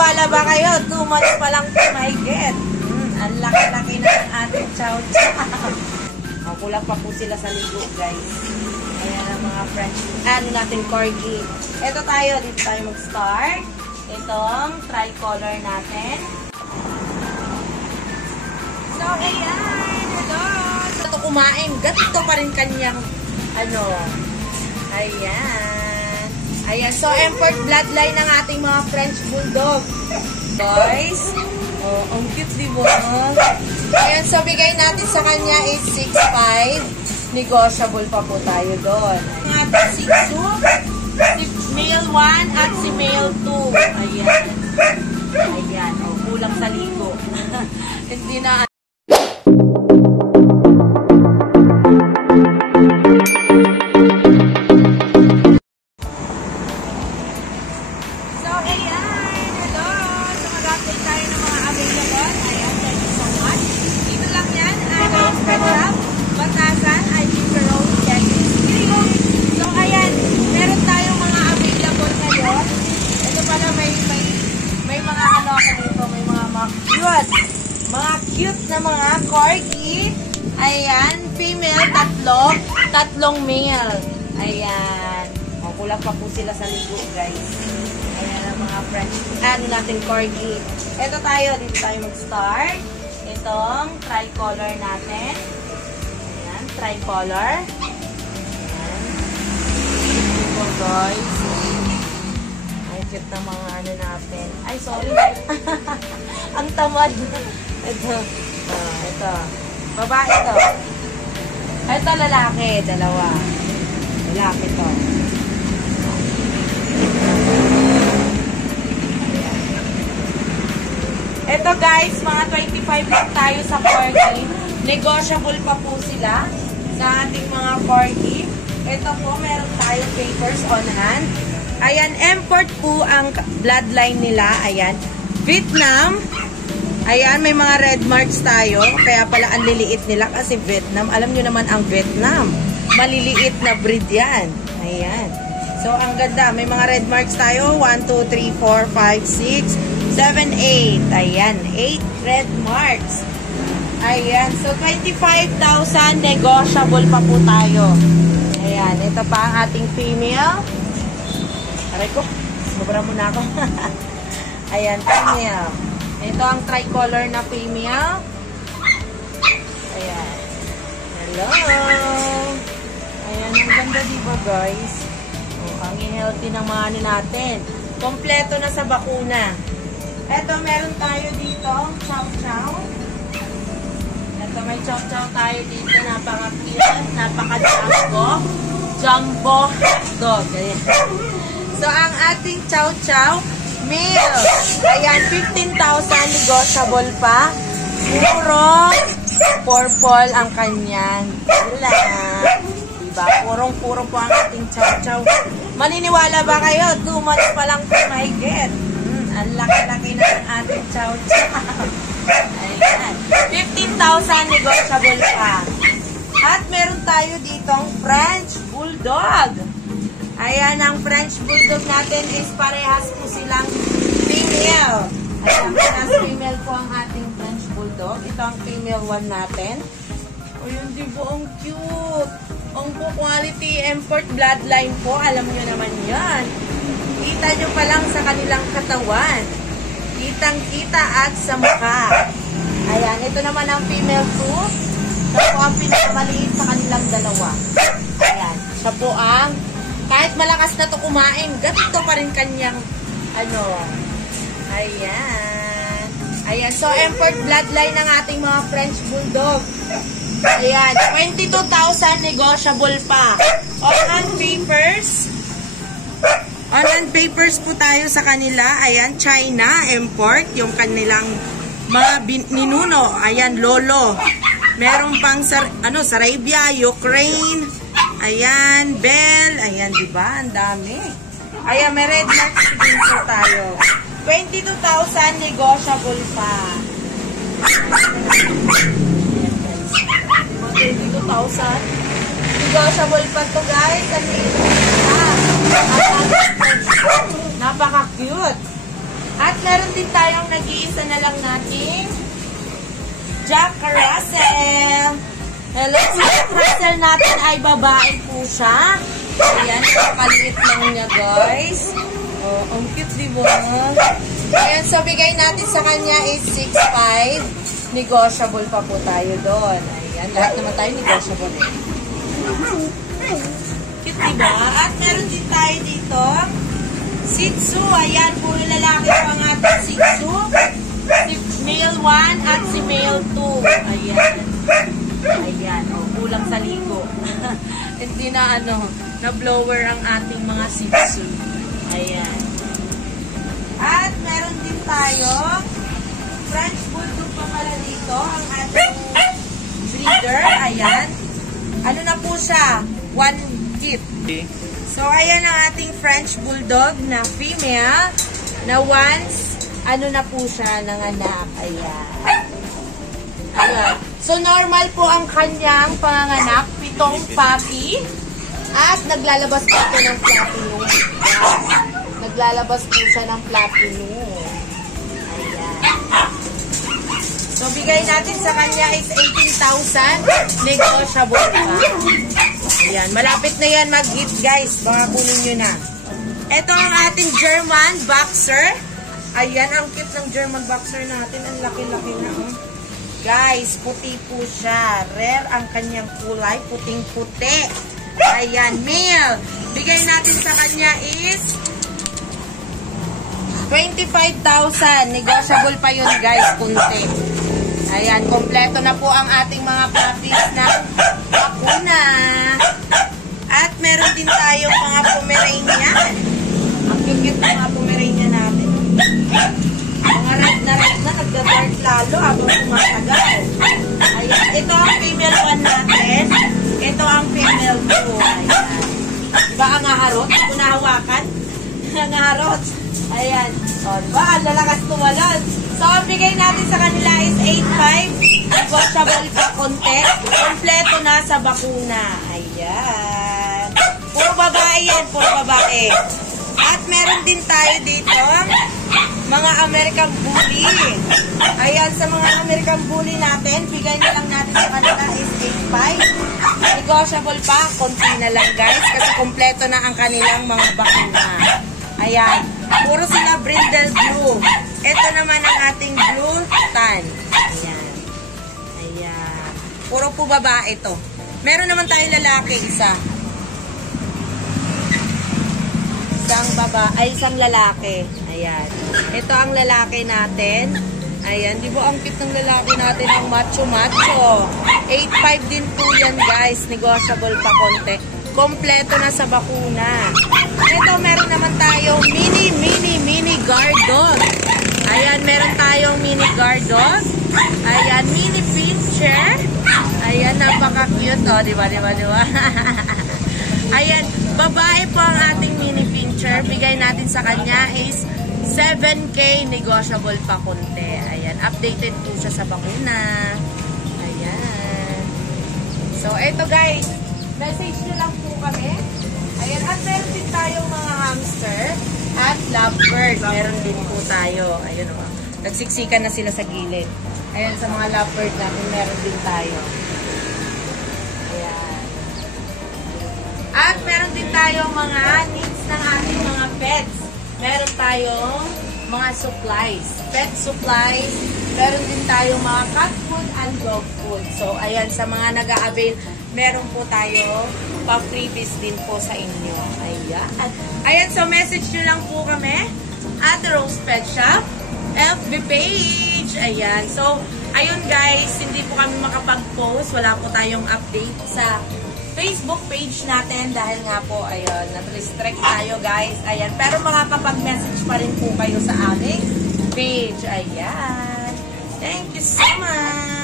Maniniwala ba kayo? 2 months pa lang ito mahigit. Ang laki-laki na ng ating chow chow. Kulang pa po sila sa ligo, guys. Ayan ang mga French. Ano natin, corgi. Ito tayo, dito tayo mag-start. Itong tricolor natin. So, ayan. Hello. Ito kumain. Ganito pa rin kanyang, ano. Ayan. Ayan. So, import bloodline ng ating mga French bulldog. Guys. Oh, ang cute, di ba? Ayan, so bigay natin sa kanya is 6'5". Negotiable pa po tayo doon. Ang ating Shih Tzu, si male 1 at si male 2. Ayan. Ayan, oh, kulang sa ligo. Hindi na. Mga cute na mga corgi. Ayan, female, tatlong male. Ayan. O, kulang pa po sila sa ligo, guys. Ayan ang mga French. Ano natin, corgi. Ito tayo, dito tayo mag-start. Itong tricolor natin. Ayan, tricolor. Ayan. Ito, guys. Ay, cute na mga ano natin. Ay, sorry. Ang tamad. Ito. Ito. Babae ito. Ito lalaki. Dalawa. Lalaki ito. Ito guys, mga 25 lang tayo sa corgi. Negotiable pa po sila sa ating mga corgi. Ito po, meron tayong papers on hand. Ayan, import po ang bloodline nila. Ayan. Vietnam. Ayan, may mga red marks tayo. Kaya pala ang liliit nila kasi Vietnam. Alam nyo naman ang Vietnam. Maliliit na breed yan. Ayan. So, ang ganda. May mga red marks tayo. 1, 2, 3, 4, 5, 6, 7, 8. Ayan. 8 red marks. Ayan. So, 25,000 negotiable pa po tayo. Ayan. Ito pa ang ating female. Aray ko. Sobra muna ako. Ayan, female. Ito ang tricolor na female. Ayan. Hello. Ayan, ang ganda diba guys? Oh, ang healthy ng mga ano natin. Kompleto na sa bakuna. Ito, meron tayo dito, chow chow. Ito, may chow chow tayo dito. Napaka-cute, napaka-jumbo. Jumbo dog. Ayan. So, ang ating chow chow, male. Ayan, 15,000 negotiable pa. Puro purple ang kanyang wala. Diba? Purong-puro po ang ating chow chow. Maniniwala ba kayo? 2 months pa lang ito mahigit. Ang laki-laki na ng ating chow chow. Ayan. 15,000 negotiable pa. At meron tayo ditong French Bulldog. Ayan, ang French Bulldog natin is parehas po silang female. Ayan, parehas female po ang ating French Bulldog. Ito ang female one natin. O yun, di ba? Ang cute. Ang quality import bloodline po. Alam nyo naman yan. Kita nyo pa lang sa kanilang katawan. Kitang-kita at sa mukha. Ayan, ito naman ang female po. Siya po ang pinakamaliit sa kanilang dalawa. Ayan, siya po ang kahit malakas na ito kumain, ganito pa rin kanyang, ano, ayan. Ayan, so import bloodline ng ating mga French Bulldog. Ayan, 22,000 negotiable pa. On-hand papers. On-hand papers po tayo sa kanila. Ayan, China, import. Yung kanilang mga ninuno. Ayan, lolo. Meron pang, Sarabia, Ukraine. Ayan, Bell. Ayan, diba? Ang dami. Ayan, may red marks din po tayo. 22,000 negotiable pa. 22,000 negotiable pa to guys. Napaka-cute. At meron din tayong nag-iisa na lang nating Jack Russell. Hello, si Jack Russell natin ay babae po siya. Ayan, napakaliit lang niya, guys. Oh, ang cute, diba? Ayan, so bigay natin sa kanya is 6.5. Negotiable pa po tayo doon. Ayan, lahat naman tayo negotiable. Cute, diba? At meron din tayo dito Shih Tzu. Ayan, puro lalaki po ang ating Shih Tzu. Si male 1 at si male 2. Ayan. Ayan, oh, kulang sa ligo. Hindi na na blower ang ating mga Shih Tzu. Ayan. At meron din tayo French Bulldog pa pala dito. Ang ating breeder. Ayan. Ano na po siya? 1 kit. So, ayan ang ating French Bulldog na female na once, na po siya ng anak. Ayan. Ayan. So, normal po ang kanyang panganganak. 7 puppy. At naglalabas po ito ng flappy nose. Naglalabas po siya ng flappy nose. Ayan. So, bigay natin sa kanya is 18,000. Negotiable pa. Ayan. Malapit na yan mag-hit, guys. Baka kunin nyo na. Ito ang ating German Boxer. Ayan. Ang cute ng German Boxer natin. Ang laki-laki na. Guys, puti po siya. Rare ang kanyang kulay. Puting-puti. Ayan. Male. Bigay natin sa kanya is 25,000. Negotiable pa yun, guys. Kunti. Ayan, kompleto na po ang ating mga puppies na bakuna. At meron din tayong mga Pomeranian. Ang cute ng mga Pomeranian natin. Mga red na nagda-dark lalo habang tumatagal. Ayan, ito ang female 1 natin. Ito ang female 2. Ayan. Diba ang aharot? Hindi ko nahawakan. Ang aharot. Ayan. O, diba? Ang lalakas tumalon. So, ang bigay natin sa kanila is 8.5. Negotiable pa konti. Kompleto na sa bakuna. Ayan. Puro babae yan. Puro babae. At meron din tayo dito mga American Bully. Ayan, sa mga American Bully natin, bigay na lang natin sa kanila is 8.5. Negotiable pa. Konti na lang, guys. Kasi kompleto na ang kanilang mga bakuna. Ayan. Puro sila brindle blue. Ito naman ang ating blue tan. Ayan. Ayan. Puro po babae ito. Meron naman tayong lalaki, isa. Isang lalaki. Ayan. Ito ang lalaki natin. Ayan. Di ba ang cute ng lalaki natin ang macho-macho? 8.5 din po yan, guys. Negotiable pa konti. Kompleto na sa bakuna. Ito, meron naman tayong mini guard-dog. Ayan, meron tayong mini guard-dog. Ayan, mini pincher. Ayan, napaka-cute. O, diba? Ayan, babae po ang ating mini pincher. Bigay natin sa kanya is 7K. Negotiable pa konti. Ayan, updated po siya sa bakuna. Ayan. So, eto guys. Message nyo lang po kami. Ayan, at meron din tayong mga hamster at lovebird. Meron din po tayo. Ayun o. Nagsiksikan na sila sa gilid. Ayan, sa mga lovebird natin, meron din tayo. Ayan. At meron din tayong mga needs ng ating mga pets. Meron tayong mga supplies. Pet supplies. Meron din tayong mga cat food and dog food. So, ayan, sa mga nag-a-avail, meron po tayo pa-freebies din po sa inyo. Ayan. Ayan, so message nyo lang po kami at Rose Pet Shop FB page. Ayan. So, ayun guys, hindi po kami makapag-post. Wala po tayong update sa Facebook page natin dahil nga po, ayun, nat-restrict tayo guys. Ayan. Pero makakapag-message pa rin po kayo sa aming page. Ayan. Thank you so much.